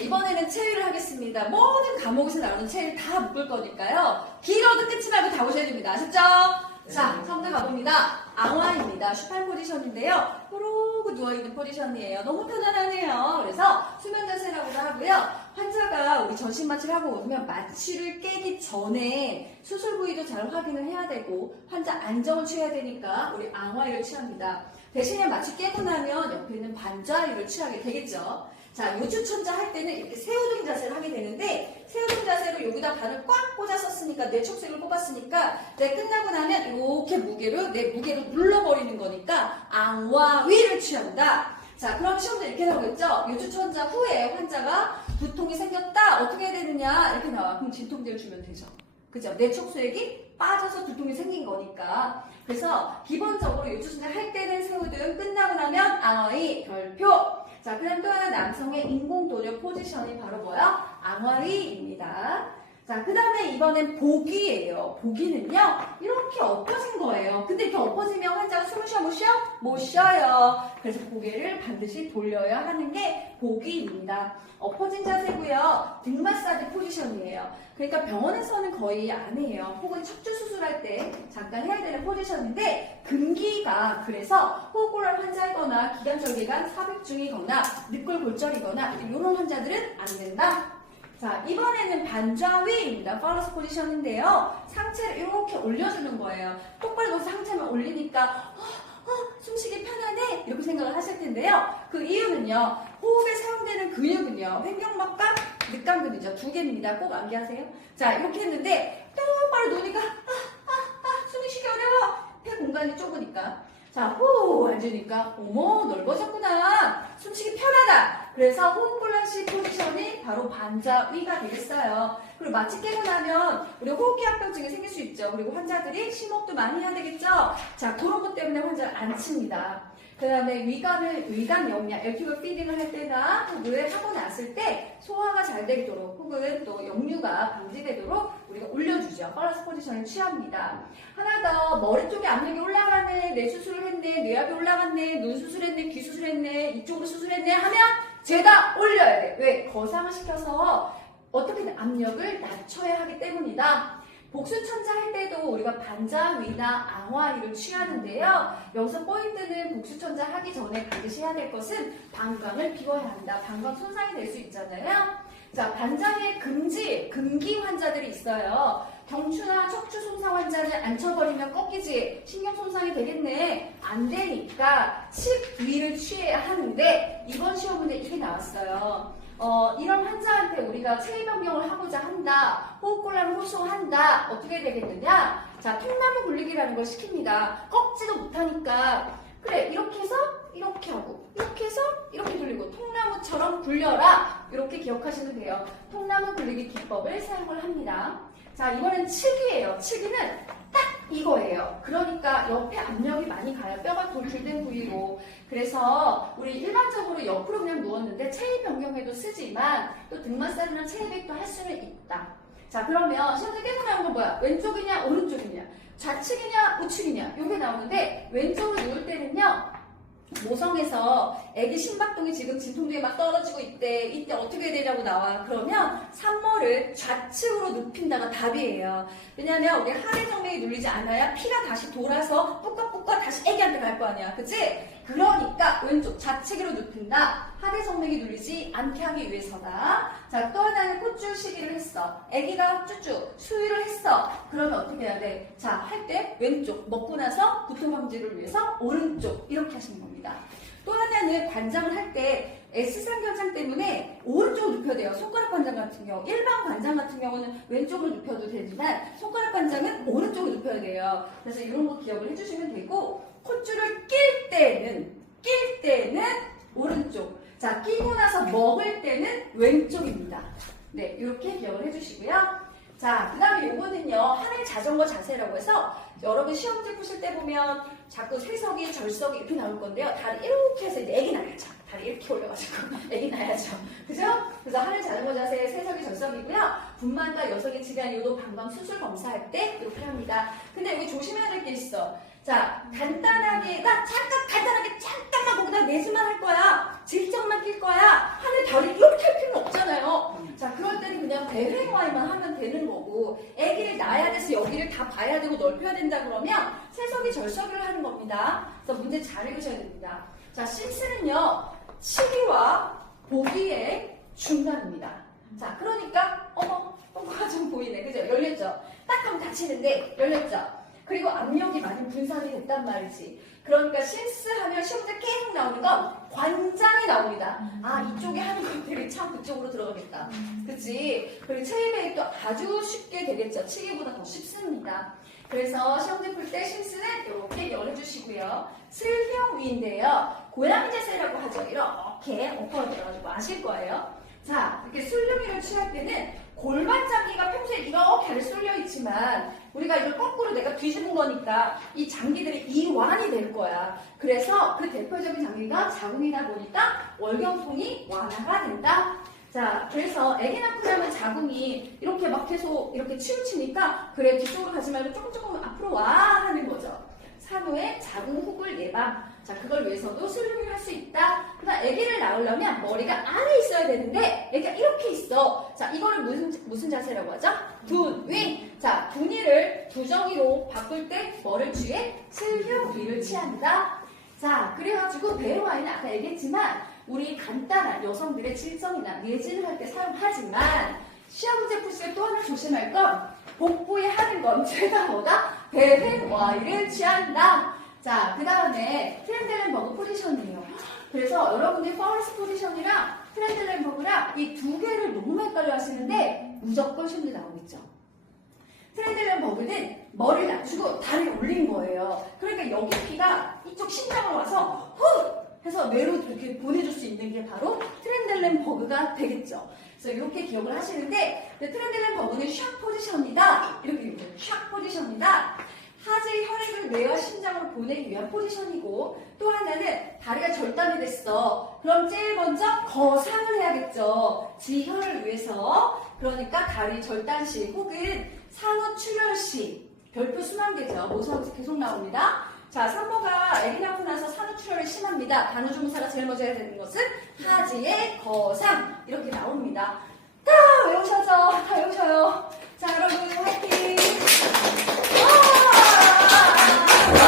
이번에는 체위를 하겠습니다. 모든 과목에서 나오는 체위를 다 묶을 거니까요. 길어도 끊지 말고 다 오셔야 됩니다. 아셨죠? 자, 처음부터 가봅니다. 앙화입니다. 슈팔 포지션인데요. 그러고 누워있는 포지션이에요. 너무 편안하네요. 그래서 수면 자세라고도 하고요. 환자가 우리 전신 마취를 하고 오면 마취를 깨기 전에 수술 부위도 잘 확인을 해야 되고 환자 안정을 취해야 되니까 우리 앙화를 취합니다. 대신에 마취 깨고 나면 옆에 있는 반자위를 취하게 되겠죠. 자, 요추천자 할 때는 이렇게 새우등 자세를 하게 되는데 새우등 자세로 여기다 발을 꽉 꽂아 썼으니까 내 척수를 뽑았으니까 내 끝나고 나면 이렇게 내 무게를 눌러버리는 거니까 앙화위를 취한다. 자, 그럼 시험도 이렇게 나오겠죠? 요추천자 후에 환자가 두통이 생겼다. 어떻게 해야 되느냐? 이렇게 나와. 그럼 진통제를 주면 되죠. 그죠? 내 척수액이 빠져서 두통이 생긴 거니까. 그래서 기본적으로 요추천자 할 때는 새우등, 끝나고 나면 앙화위, 별표. 자, 그 다음 또 하나 남성의 인공도력 포지션이 바로 뭐야? 앙화위입니다. 자, 그 다음에 이번엔 복위예요. 복위는요, 이렇게 엎어진 거예요. 근데 이렇게 엎어지면 환자가 숨을 쉬어 못 쉬어? 못 쉬어요. 그래서 고개를 반드시 돌려야 하는 게 복위입니다. 엎어진 자세고요. 등 마사지 포지션이에요. 그러니까 병원에서는 거의 안 해요. 혹은 척추 수술할 때 잠깐 해야 되는 포지션인데 금기가 그래서 호흡곤란 환자이거나 기관절개관 삽입중이거나 늑골골절이거나 이런 환자들은 안 된다. 자, 이번에는 반좌위입니다. 팔러스 포지션인데요. 상체를 이렇게 올려주는 거예요. 똑바로 누워서 상체만 올리니까 숨쉬기 편하네 이렇게 생각을 하실 텐데요. 그 이유는요. 호흡에 사용되는 근육은요. 횡격막과 늑간근이죠. 두 개입니다. 꼭 암기하세요. 자, 이렇게 했는데 똑바로 누우니까 숨이 쉬기 어려워. 폐 공간이 좁으니까. 자, 후 앉으니까 어머 넓어졌구나. 숨쉬기 편하다. 그래서 호흡곤란시 포지션이 바로 반자위가 되겠어요. 그리고 마취 깨고 나면 우리 호흡기합병증이 생길 수 있죠. 그리고 환자들이 심호흡도 많이 해야 되겠죠. 자, 그런 것 때문에 환자를 안 칩니다. 그 다음에 위관 영양, 액티브 피딩을 할 때나 뇌에 하고 났을 때 소화가 잘 되도록 혹은 또 역류가 방지되도록 우리가 올려주죠. 팔러스 포지션을 취합니다. 하나 더, 머리 쪽에 압력이 올라가네, 뇌 수술을 했네, 뇌압이 올라갔네, 눈 수술했네, 귀 수술했네, 이쪽으로 수술했네 하면 죄다 올려야 돼. 왜? 거상을 시켜서 어떻게든 압력을 낮춰야 하기 때문이다. 복수천자 할 때도 우리가 반자위나 앙화위를 취하는데요. 여기서 포인트는 복수천자 하기 전에 반드시 해야 될 것은 방광을 비워야 한다. 방광 손상이 될 수 있잖아요. 자, 반자위의 금기 환자들이 있어요. 경추나 척추 손상 환자를 앉혀버리면 꺾이지. 신경 손상이 되겠네. 안 되니까 10위를 취해야 하는데 이번 시험 문제 이게 나왔어요. 이런 환자한테 우리가 체위 변경을 하고자 한다. 호흡곤란을 호소한다. 어떻게 되겠느냐? 자, 통나무 굴리기라는 걸 시킵니다. 꺾지도 못하니까 그래 이렇게 해서 이렇게 하고 이렇게 해서 이렇게 돌리고 통나무처럼 굴려라. 이렇게 기억하시면 돼요. 통나무 굴리기 기법을 사용을 합니다. 자, 이번엔 칠기예요. 칠기는 딱 이거예요. 그러니까 옆에 압력이 많이 가요. 뼈가 돌출된 부위로. 그래서 우리 일반적으로 옆으로 그냥 누웠는데 체위 변경에도 쓰지만 또 등 마사지나 체위백도 할 수는 있다. 자, 그러면 시험에 깨고 나온 건 뭐야? 왼쪽이냐 오른쪽이냐? 좌측이냐 우측이냐? 이게 나오는데 왼쪽으로 누울 때는요. 모성에서 애기 심박동이 지금 진통제에 막 떨어지고 있대. 이때 어떻게 해야 되냐고 나와. 그러면 산모를 좌측으로 눕힌다가 답이에요. 왜냐면 우리 하대정맥이 눌리지 않아야 피가 다시 돌아서 뿌까뿌까 다시 애기한테 갈 거 아니야. 그치? 그러니까 왼쪽 좌측으로 눕힌다. 하대정맥이 눌리지 않게 하기 위해서다. 자, 또 하나는 콧줄 시기를 했어. 애기가 쭈쭈 수유를 했어. 그러면 어떻게 해야 돼? 자, 할 때 왼쪽 먹고 나서 구토 방지를 위해서 오른쪽 이렇게 하시는 겁니다. 또 하나는 관장을 할 때 S상 현상 때문에 오른쪽으로 눕혀야 돼요. 손가락 관장 같은 경우, 일반 관장 같은 경우는 왼쪽으로 눕혀도 되지만 손가락 관장은 오른쪽으로 눕혀야 돼요. 그래서 이런 거 기억을 해주시면 되고 콧줄을 낄 때는 오른쪽. 자, 끼고 나서 먹을 때는 왼쪽입니다. 네, 이렇게 기억을 해주시고요. 자, 그 다음에 요거는요, 하늘 자전거 자세라고 해서 여러분 시험지 푸실 때 보면 자꾸 세석이, 절석이 이렇게 나올 건데요. 다리 이렇게 해서 이제 애기 나야죠. 다리 이렇게 올려가지고 애기 나야죠. 그죠? 그래서 하늘 자전거 자세 세석이, 절석이고요. 분만과 여성의 질환 요도 방광 수술 검사할 때 이렇게 합니다. 근데 여기 조심해야 될 게 있어. 자, 간단하게, 잠깐만 거기다 내수만 할 거야. 질정만 낄 거야. 하늘 별이 이렇게 할 필요는 없잖아요. 자, 그럴 때는 그냥 배횡와이만 하면 되는 거고, 아기를 낳아야 돼서 여기를 다 봐야 되고 넓혀야 된다 그러면 세석이 절석이를 하는 겁니다. 그래서 문제 잘 읽으셔야 됩니다. 자, 심스는요, 치기와 보기의 중간입니다. 자, 그러니까, 똥꼬가 좀 보이네. 그죠? 열렸죠? 딱 하면 닫히는데, 열렸죠? 그리고 압력이 많이 분산이 됐단 말이지. 그러니까 심스하면 시험제 계속 나오는 건 관장이 나옵니다. 아, 이쪽에 하는 것들이 참 그쪽으로 들어가겠다. 그치? 그리고 체외배도 아주 쉽게 되겠죠. 치기보다 더 쉽습니다. 그래서 시험제 풀 때 심스는 이렇게 열어주시고요. 슬형 위인데요. 고양이 자세라고 하죠. 이렇게 엎어 들어가지고 아실 거예요. 자, 이렇게 술렁이를 취할 때는 골반장기가 평소에 이렇게 아래 쏠려 있지만 우리가 이걸 거꾸로 내가 뒤집은 거니까 이 장기들이 이완이 될 거야. 그래서 그 대표적인 장기가 자궁이다 보니까 월경통이 완화가 된다. 자, 그래서 애기 낳고 나면 자궁이 이렇게 막 계속 이렇게 치우치니까 그래 뒤쪽으로 가지 말고 조금 앞으로 와 하는 거죠. 산후에 자궁 후굴 예방. 자, 그걸 위해서도 슬룸을 할 수 있다. 그다음 아기를 낳으려면 머리가 안에 있어야 되는데 아기가 이렇게 있어. 자, 이거를 무슨 자세라고 하죠? 둔 위. 자, 둔위를 두정이로 바꿀 때 뭐를 취해? 슬형 위를 취한다. 자, 그래가지고 배로와인은 아까 얘기했지만 우리 간단한 여성들의 질정이나 내진을 할 때 사용하지만 시험 문제 풀 때 또 하나 조심할 건 복부에 하는 건 죄다 뭐다? 배횡와이를 취한다. 자, 그 다음에 트렌델렌버그 포지션이에요. 그래서 여러분들이 파울스 포지션이랑 트렌델렌버그랑 이 두 개를 너무 헷갈려 하시는데 무조건 시험에 나오겠죠. 트렌델렌버그는 머리를 낮추고 다리를 올린 거예요. 그러니까 여기 피가 이쪽 심장으로 와서 후! 해서 뇌로 이렇게 보내줄 수 있는 게 바로 트렌델렌버그가 되겠죠. 그래서 이렇게 기억을 하시는데 트렌델렌버그는 샥 포지션이다. 이렇게 얘기해요. 샥 포지션이다. 하지 혈액을 뇌와 심장으로 보내기 위한 포지션이고 또 하나는 다리가 절단이 됐어. 그럼 제일 먼저 거상을 해야겠죠. 지혈을 위해서. 그러니까 다리 절단 시 혹은 산후 출혈 시 별표 수만 개죠. 모사하면서 계속 나옵니다. 자, 산모가 아기 낳고 나서 산후 출혈이 심합니다. 간호조무사가 제일 먼저 해야 되는 것은 하지의 거상 이렇게 나옵니다. 다 외우셔서 다 외우셔요. 자, 여러분